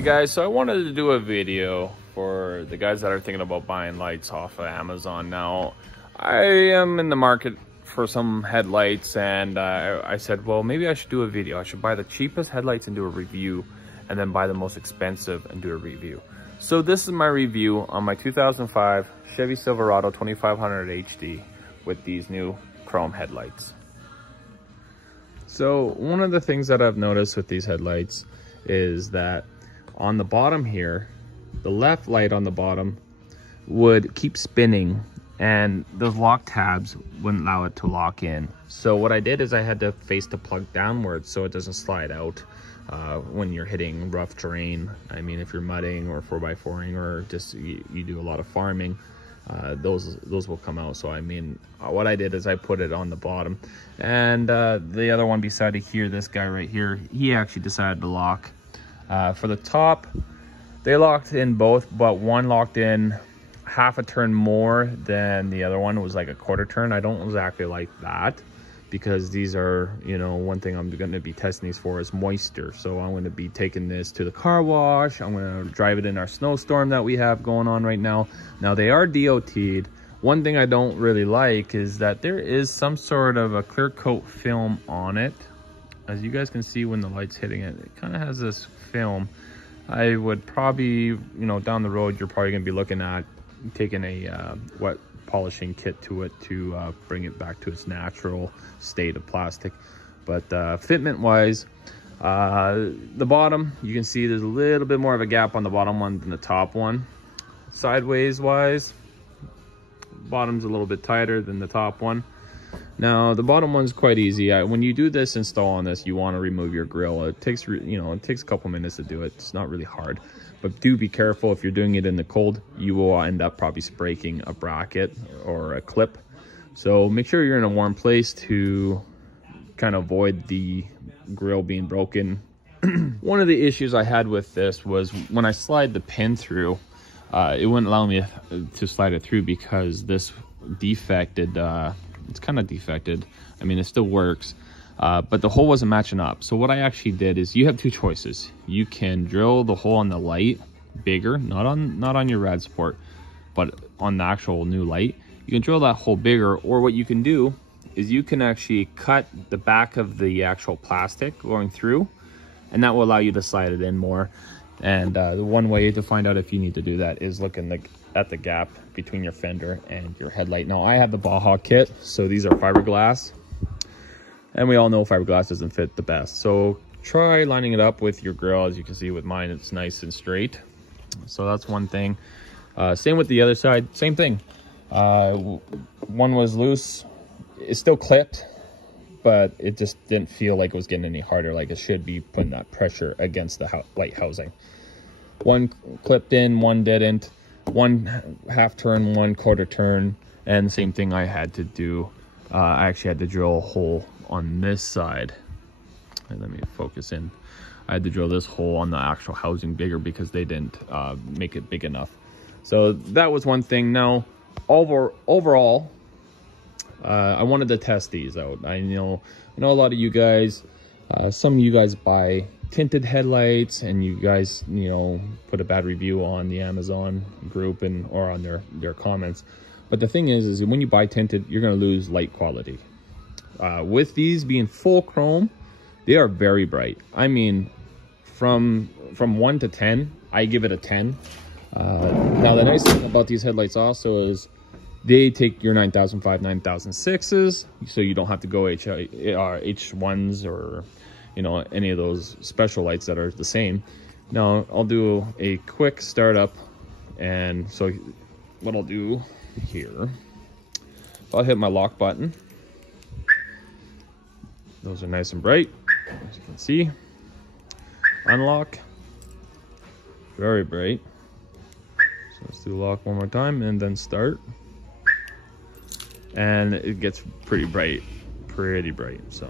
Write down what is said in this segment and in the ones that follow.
Hey guys, so I wanted to do a video for the guys that are thinking about buying lights off of Amazon. Now, I am in the market for some headlights, and I said, well, maybe I should do a video. I should buy the cheapest headlights and do a review, and then buy the most expensive and do a review. So this is my review on my 2005 Chevy Silverado 2500 HD with these new chrome headlights. So one of the things that I've noticed with these headlights is that on the bottom here, the left light on the bottom would keep spinning and those lock tabs wouldn't allow it to lock in. So what I did is I had to face the plug downwards so it doesn't slide out when you're hitting rough terrain. I mean, if you're mudding or 4x4ing or just you do a lot of farming, those will come out. So I mean, what I did is I put it on the bottom, and the other one beside it here, this guy right here, he actually decided to lock. For the top, they locked in both, but one locked in half a turn more than the other one. It was like a quarter turn. I don't exactly like that, because these are, you know, one thing I'm going to be testing these for is moisture. So I'm going to be taking this to the car wash. I'm going to drive it in our snowstorm that we have going on right now. Now they are DOT'd. One thing I don't really like is that there is some sort of a clear coat film on it. As you guys can see when the light's hitting it, it kind of has this film. I would probably, you know, down the road, you're probably going to be looking at taking a wet polishing kit to it to bring it back to its natural state of plastic. But fitment wise, the bottom, you can see there's a little bit more of a gap on the bottom one than the top one. Sideways wise, bottom's a little bit tighter than the top one. Now the bottom one's quite easy. When you do this install on this, you want to remove your grill. It takes, you know, it takes a couple minutes to do it. It's not really hard, but do be careful. If you're doing it in the cold, you will end up probably breaking a bracket or a clip. So make sure you're in a warm place to kind of avoid the grill being broken. One of the issues I had with this was when I slide the pin through, it wouldn't allow me to slide it through because this defected. It's kind of defected. I mean, it still works, but the hole wasn't matching up. So what I actually did is, you have two choices. You can drill the hole on the light bigger, not on your rad support, but on the actual new light. You can drill that hole bigger, or what you can do is you can actually cut the back of the actual plastic going through, and that will allow you to slide it in more. And the one way to find out if you need to do that is looking at the gap between your fender and your headlight. Now I have the Baja kit, so these are fiberglass, and we all know fiberglass doesn't fit the best. So try lining it up with your grill. As you can see with mine, it's nice and straight. So that's one thing. Same with the other side, same thing. One was loose. It's still clipped, but it just didn't feel like it was getting any harder, like it should be putting that pressure against the light housing. One clipped in, one didn't. One half turn, one quarter turn, and the same thing I had to do. I actually had to drill a hole on this side. And let me focus in. I had to drill this hole on the actual housing bigger because they didn't make it big enough. So that was one thing. Now, overall, I wanted to test these out. I know a lot of you guys, some of you guys buy tinted headlights, and you guys, you know, put a bad review on the Amazon group or on their comments. But the thing is when you buy tinted, you're going to lose light quality. With these being full chrome, they are very bright. I mean, from 1 to 10, I give it a 10. Now the nice thing about these headlights also is they take your 9005, 9006s, so you don't have to go H1s or, you know, any of those special lights that are the same. Now I'll do a quick startup, and so what I'll do here, I'll hit my lock button. Those are nice and bright, as you can see. Unlock, very bright. So let's do lock one more time and then start, and it gets pretty bright, so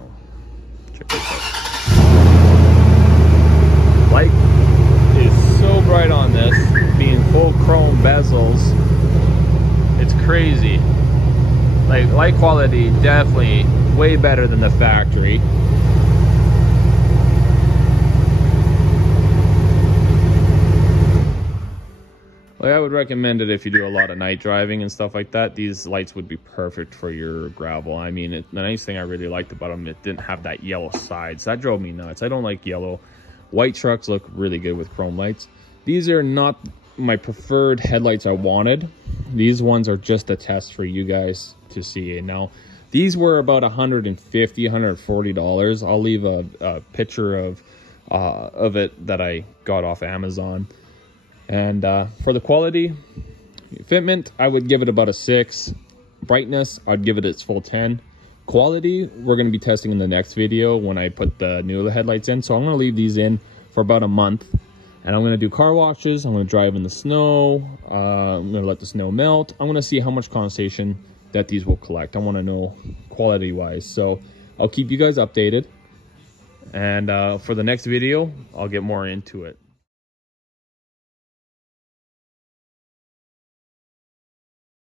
check this out. Light is so bright on this, being full chrome bezels. It's crazy. Like, light quality definitely way better than the factory. Like, I would recommend it if you do a lot of night driving and stuff like that. These lights would be perfect for your gravel. I mean, the nice thing I really liked about them, it didn't have that yellow sides. That drove me nuts. I don't like yellow. White trucks look really good with chrome lights. These are not my preferred headlights I wanted. These ones are just a test for you guys to see. Now, these were about $150, $140. I'll leave a picture of it that I got off Amazon. And for the quality, fitment, I would give it about a 6. Brightness, I'd give it its full 10. Quality, we're going to be testing in the next video when I put the new headlights in. So I'm going to leave these in for about a month. And I'm going to do car washes. I'm going to drive in the snow. I'm going to let the snow melt. I'm going to see how much condensation that these will collect. I want to know quality-wise. So I'll keep you guys updated. And for the next video, I'll get more into it.